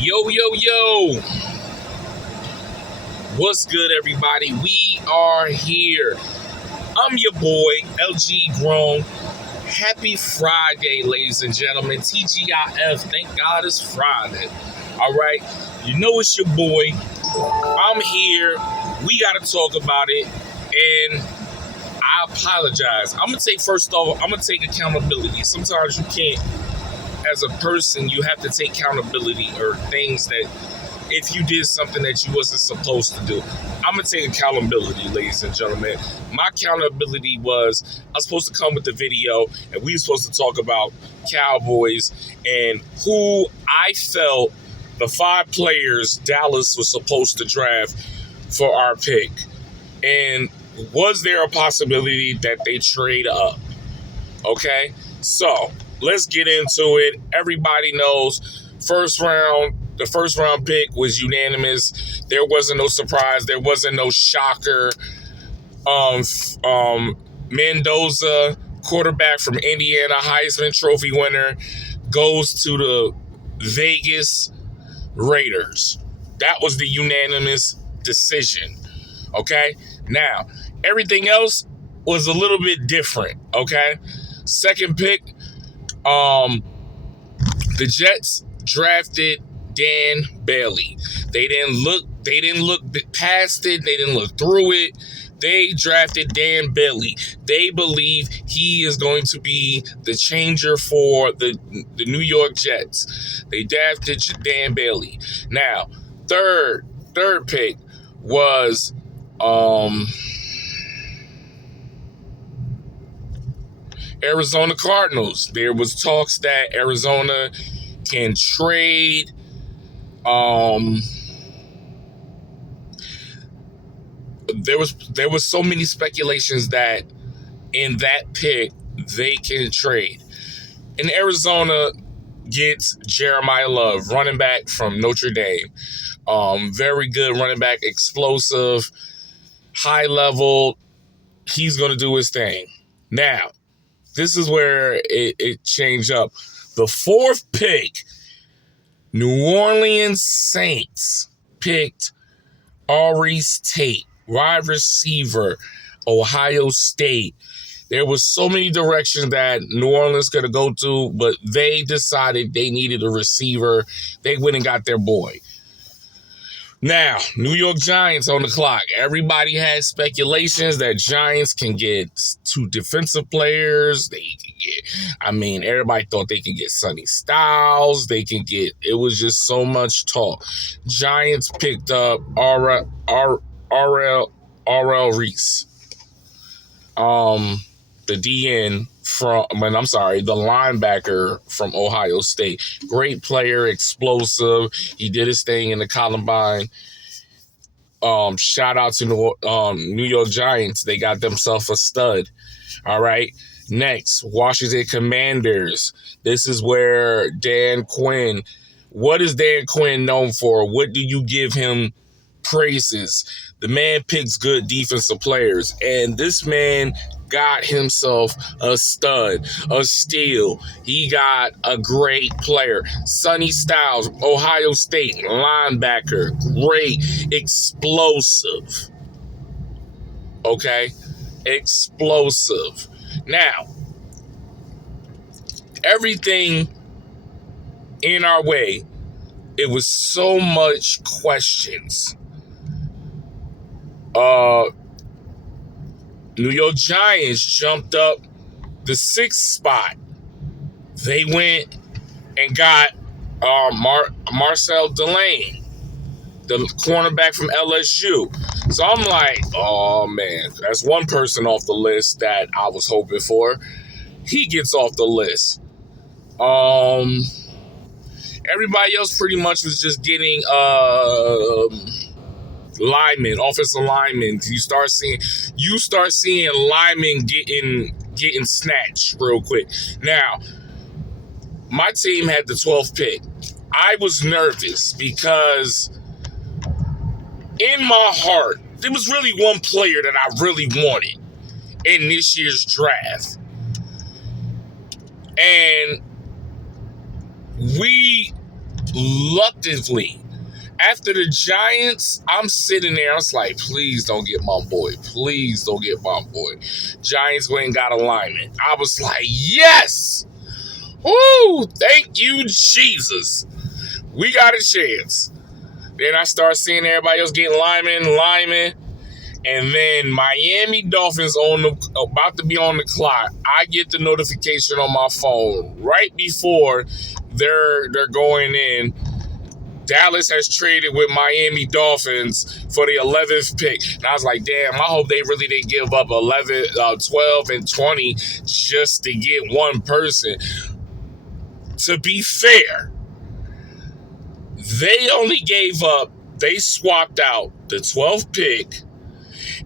Yo, yo, yo. What's good, everybody? We are here. I'm your boy, LG Grown. Happy Friday, ladies and gentlemen. TGIF. Thank God it's Friday. All right. You know it's your boy. I'm here. We got to talk about it. And I apologize. I'm going to take accountability. Sometimes you can't, as a person, you have to take accountability or things that if you did something that you wasn't supposed to do. I'm going to take accountability, ladies and gentlemen. My accountability was I was supposed to come with the video and we were supposed to talk about Cowboys and who I felt the 5 players Dallas was supposed to draft for our pick. And was there a possibility that they trade up? Okay, so let's get into it. Everybody knows the first round pick was unanimous. There wasn't no surprise. There wasn't no shocker. Mendoza, quarterback from Indiana, Heisman Trophy winner, goes to the Vegas Raiders. That was the unanimous decision. Okay, now everything else was a little bit different. Okay, second pick, the Jets drafted Dan Bailey. They didn't look past it. They didn't look through it. They drafted Dan Bailey. They believe he is going to be the changer for the New York Jets. They drafted Dan Bailey. Now, third pick was Arizona Cardinals. There was talks that Arizona can trade there was so many speculations that in that pick they can trade. And Arizona gets Jeremiah Love, running back from Notre Dame. Very good running back, explosive, high level. He's going to do his thing. Now, this is where it changed up. The 4th pick, New Orleans Saints picked Maurice Tate, wide receiver, Ohio State. There was so many directions that New Orleans could go to, but they decided they needed a receiver. They went and got their boy. Now, New York Giants on the clock. Everybody had speculations that Giants can get 2 defensive players. Everybody thought they could get Sonny Styles. It was just so much talk. Giants picked up R.L. Reese, the the linebacker from Ohio State. Great player, explosive. He did his thing in the Columbine. Shout out to New York Giants. They got themselves a stud. All right. Next, Washington Commanders. This is where Dan Quinn. What is Dan Quinn known for? What do you give him praises? The man picks good defensive players, and this man got himself a stud, a steal. He got a great player. Sonny Styles, Ohio State, linebacker, great, explosive. Okay? Explosive. Now, everything in our way, it was so much questions. New York Giants jumped up the 6th spot. They went and got Marcel Delane, the cornerback from LSU. So I'm like, oh man, that's one person off the list that I was hoping for. He gets off the list. Everybody else pretty much was just getting linemen, offensive linemen. You start seeing linemen getting snatched real quick. Now, my team had the 12th pick. I was nervous because in my heart, there was really one player that I really wanted in this year's draft. And we reluctantly. After the Giants, I'm sitting there. I was like, please don't get my boy. Please don't get my boy. Giants went and got alignment. I was like, yes. Woo, thank you, Jesus. We got a chance. Then I start seeing everybody else getting linemen. And then Miami Dolphins about to be on the clock. I get the notification on my phone right before they're going in. Dallas has traded with Miami Dolphins for the 11th pick. And I was like, damn, I hope they really didn't give up 12 and 20 just to get one person. To be fair, they swapped out the 12th pick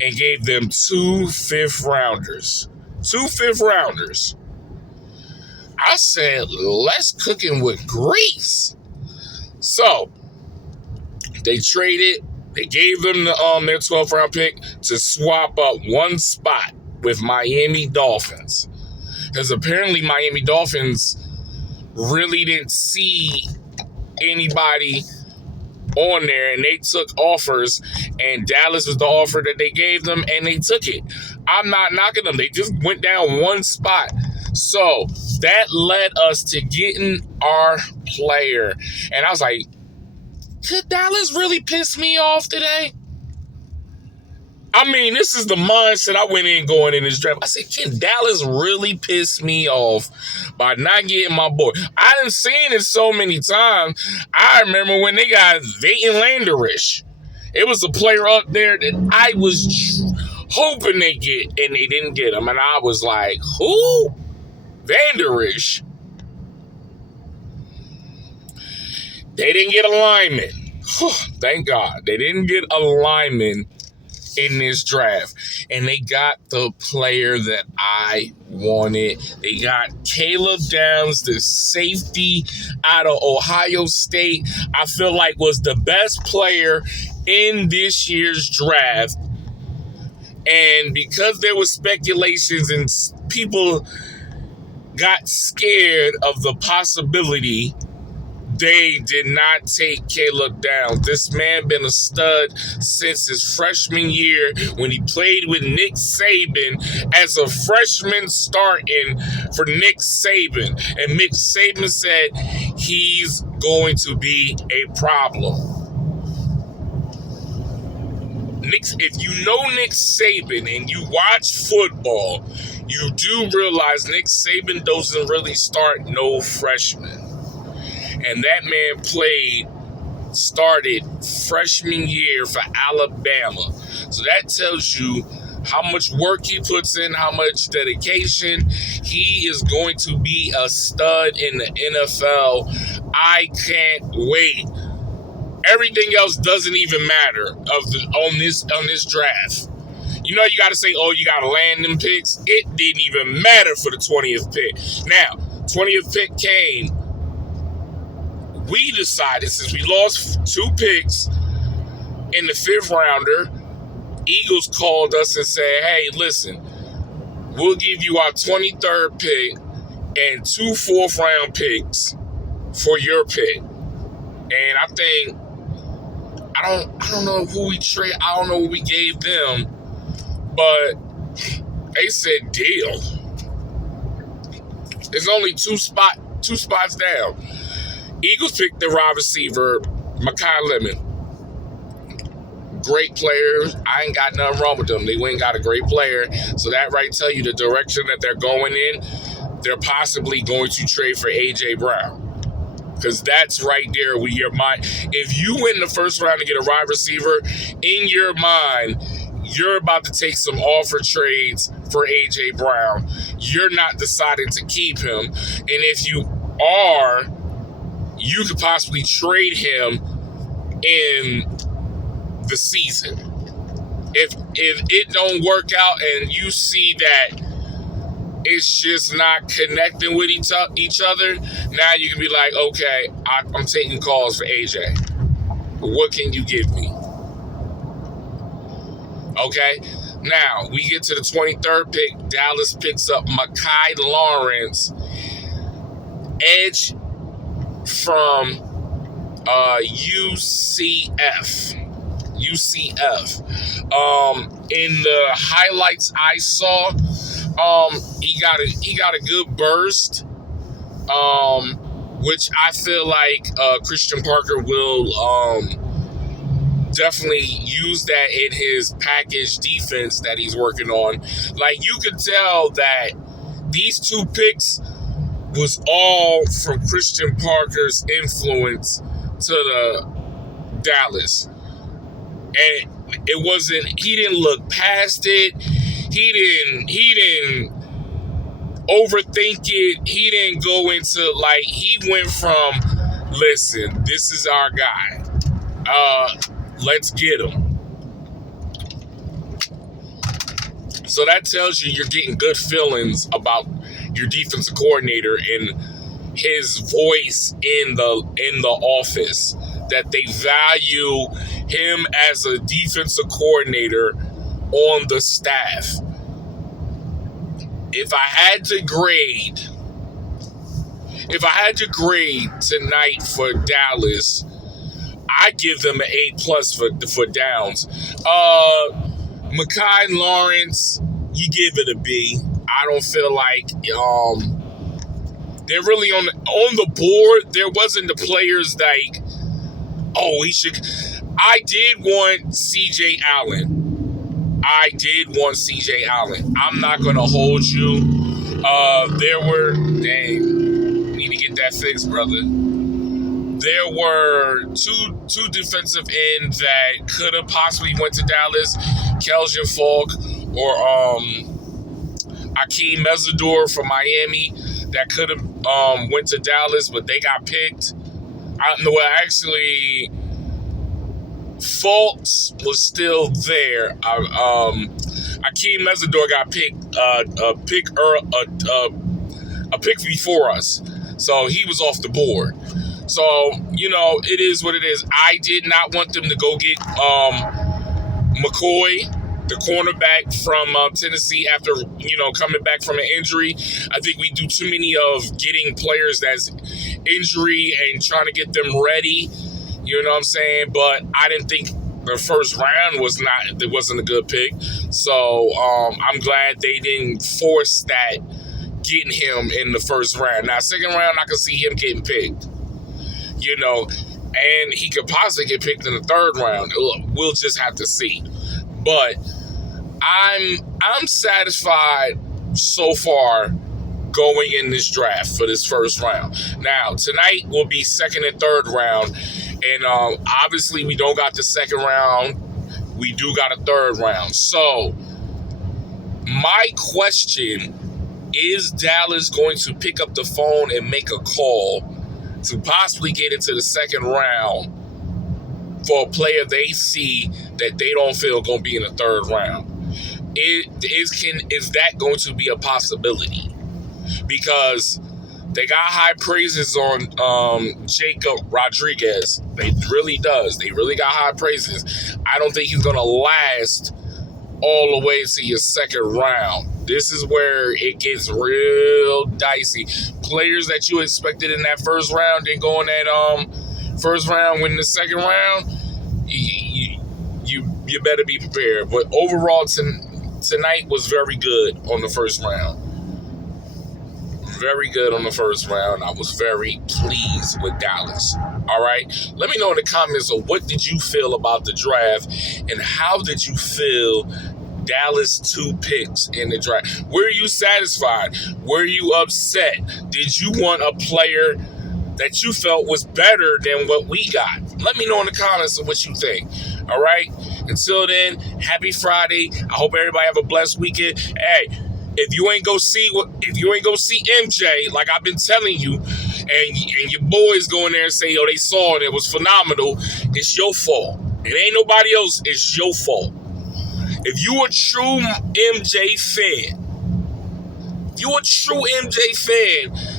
and gave them 2 fifth-rounders. 2 fifth-rounders. I said, let's cook him with grease. So, they traded. They gave them their 12th round pick to swap up one spot with Miami Dolphins. Because apparently Miami Dolphins really didn't see anybody on there, and they took offers, and Dallas was the offer that they gave them, and they took it. I'm not knocking them. They just went down one spot. So that led us to getting our player. And I was like, could Dallas really piss me off today? I mean, this is the mindset I went in going in this draft. I said, can Dallas really piss me off by not getting my boy? I done seen it so many times. I remember when they got Leighton Landerish. It was a player up there that I was hoping they get, and they didn't get him. And I was like, who? Vanderish. They didn't get a lineman. Thank God. They didn't get a lineman in this draft. And they got the player that I wanted. They got Caleb Downs, the safety out of Ohio State. I feel like was the best player in this year's draft. And because there was speculations and people got scared of the possibility, they did not take Caleb Downs. This man been a stud since his freshman year when he played with Nick Saban as a freshman starting for Nick Saban. And Nick Saban said he's going to be a problem. If you know Nick Saban and you watch football, you do realize Nick Saban doesn't really start no freshmen. And that man started freshman year for Alabama. So that tells you how much work he puts in, how much dedication. He is going to be a stud in the NFL. I can't wait. Everything else doesn't even matter on this draft. You know, you got to say, oh, you got to land them picks. It didn't even matter for the 20th pick. Now, 20th pick came. We decided, since we lost 2 picks in the 5th rounder, Eagles called us and said, hey, listen, we'll give you our 23rd pick and 2 4th round picks for your pick. And I think, I don't know who we trade. I don't know what we gave them, but they said deal. There's only two spots down. Eagles picked the wide receiver, Mekhi Lemon. Great player. I ain't got nothing wrong with them. They went and got a great player. So that right tell you the direction that they're going in. They're possibly going to trade for A.J. Brown. Because that's right there with your mind. If you win the 1st round to get a wide receiver, in your mind, you're about to take some offer trades for A.J. Brown. You're not deciding to keep him. And if you are, you could possibly trade him in the season. If it don't work out and you see that it's just not connecting with each other, now you can be like, okay, I'm taking calls for AJ. What can you give me? Okay, now we get to the 23rd pick. Dallas picks up Mekhi Lawrence, edge from UCF. In the highlights I saw, he got a good burst, which I feel like Christian Parker will definitely use that in his package defense that he's working on. Like, you could tell that these 2 picks was all from Christian Parker's influence to the Dallas. And it wasn't, he didn't look past it. He didn't overthink it. He didn't go into, like, he went from, listen, this is our guy. Let's get him. So that tells you you're getting good feelings about your defensive coordinator and his voice in the office, that they value him as a defensive coordinator on the staff. If I had to grade tonight for Dallas, I give them an A+ for Downs. Mekhi Lawrence, you give it a B. I don't feel like they're really on the board. There wasn't the players like, oh, he should. I did want CJ Allen. I'm not gonna hold you. There were, dang, need to get that fixed, brother. There were two defensive ends that could have possibly went to Dallas, Kelvin Falk or Akeem Mesidor from Miami, that could have went to Dallas, but they got picked. Actually, Fultz was still there. Akeem Mesidor got picked a pick before us, so he was off the board. So, it is what it is. I did not want them to go get McCoy, the cornerback from Tennessee, after, coming back from an injury. I think we do too many of getting players that's injury and trying to get them ready. You know what I'm saying? But I didn't think the first round wasn't a good pick. So I'm glad they didn't force that, getting him in the first round. Now, second round, I can see him getting picked. And he could possibly get picked in the third round. We'll just have to see. But I'm satisfied so far going in this draft for this first round. Now, tonight will be second and third round. And obviously, we don't got the second round. We do got a third round. So, my question, is Dallas going to pick up the phone and make a call to possibly get into the second round for a player they see that they don't feel going to be in the third round? Is that going to be a possibility? Because they got high praises on Jacob Rodriguez. They really does. They really got high praises. I don't think he's going to last all the way to your second round. This is where it gets real dicey. Players that you expected in that first round didn't go in that first round, win the second round. You better be prepared. But overall, tonight was very good on the first round. Very good on the first round. I was very pleased with Dallas. All right. Let me know in the comments of what did you feel about the draft and how did you feel Dallas 2 picks in the draft. Were you satisfied? Were you upset? Did you want a player that you felt was better than what we got? Let me know in the comments of what you think. All right. Until then, happy Friday. I hope everybody have a blessed weekend. Hey, if you ain't go see MJ, like I've been telling you, and your boys go in there and say, they saw it, it was phenomenal, it's your fault. It ain't nobody else, it's your fault. If you a true MJ fan,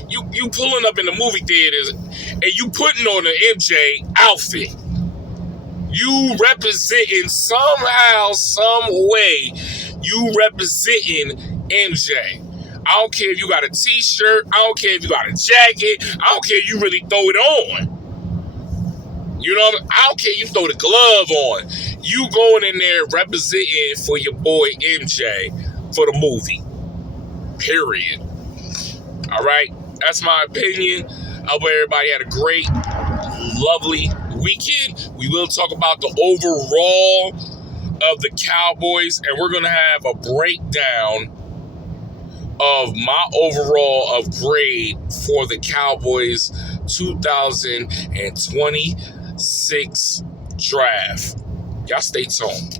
you pulling up in the movie theaters and you putting on an MJ outfit. You representing somehow, some way, you representing MJ. I don't care if you got a t-shirt. I don't care if you got a jacket. I don't care if you really throw it on. You know what I mean? I don't care you throw the glove on. You going in there representing for your boy MJ for the movie. Period. All right? That's my opinion. I hope everybody had a great, lovely weekend. We will talk about the overall of the Cowboys, and we're going to have a breakdown of my overall of grade for the Cowboys 2026 draft. Y'all stay tuned.